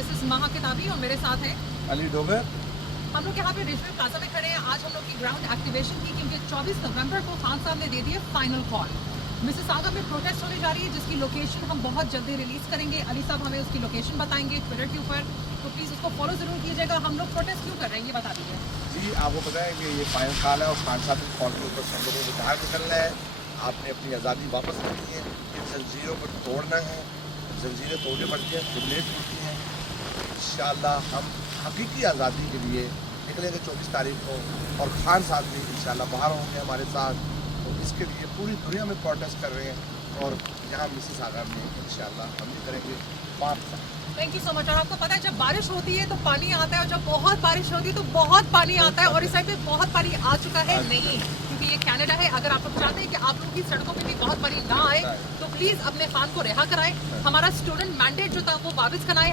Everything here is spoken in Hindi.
दिस इज महा किताबी और मेरे साथ है अली डोगर। हम लोग यहाँ पे रिजवी प्लाजा में खड़े हैं। आज हम लोग की ग्राउंड एक्टिवेशन की क्योंकि 24 नवंबर को खान साहब ने दे दिए फाइनल कॉल। मिसिसागा में प्रोटेस्ट होने जा रही है जिसकी लोकेशन हम बहुत जल्दी रिलीज करेंगे। अली साहब हमें उसकी लोकेशन बताएंगे ट्विटर के ऊपर, तो प्लीज़ उसको फॉलो जरूर कीजिएगा। हम लोग प्रोटेस्ट क्यों कर रहे हैं ये बता दीजिए। जी, आपको पता है कि ये फाइनल कॉल है और खान साहब के कॉल के ऊपर सब लोगों को बाहर निकलना है। आपने अपनी आज़ादी वापस करनी है, इन जंजीरों को तोड़ना है। जंजीरें तोड़नी पड़ती हैं, फिरलेट होती हैं। इंशाल्लाह हम हकीकी आज़ादी के लिए निकलेंगे 24 तारीख को और खान साहब भी इंशाल्लाह बाहर होंगे हमारे साथ। तो इसके लिए पूरी दुनिया में प्रोटेस्ट कर रहे हैं और यहाँ मिसिसागा में इंशाल्लाह हम भी करेंगे बात। Thank you so much. और आपको पता है जब बारिश होती है तो पानी आता है और जब बहुत बारिश होती है तो बहुत पानी आता है और इस साइड पे बहुत पानी आ चुका है नहीं, क्योंकि ये कनाडा है। अगर आप लोग चाहते हैं कि आप लोगों की सड़कों पे भी बहुत पानी ना आए तो प्लीज अपने खान को रिहा कराएं। हमारा स्टूडेंट मैंडेट जो था वो वापस कराएं।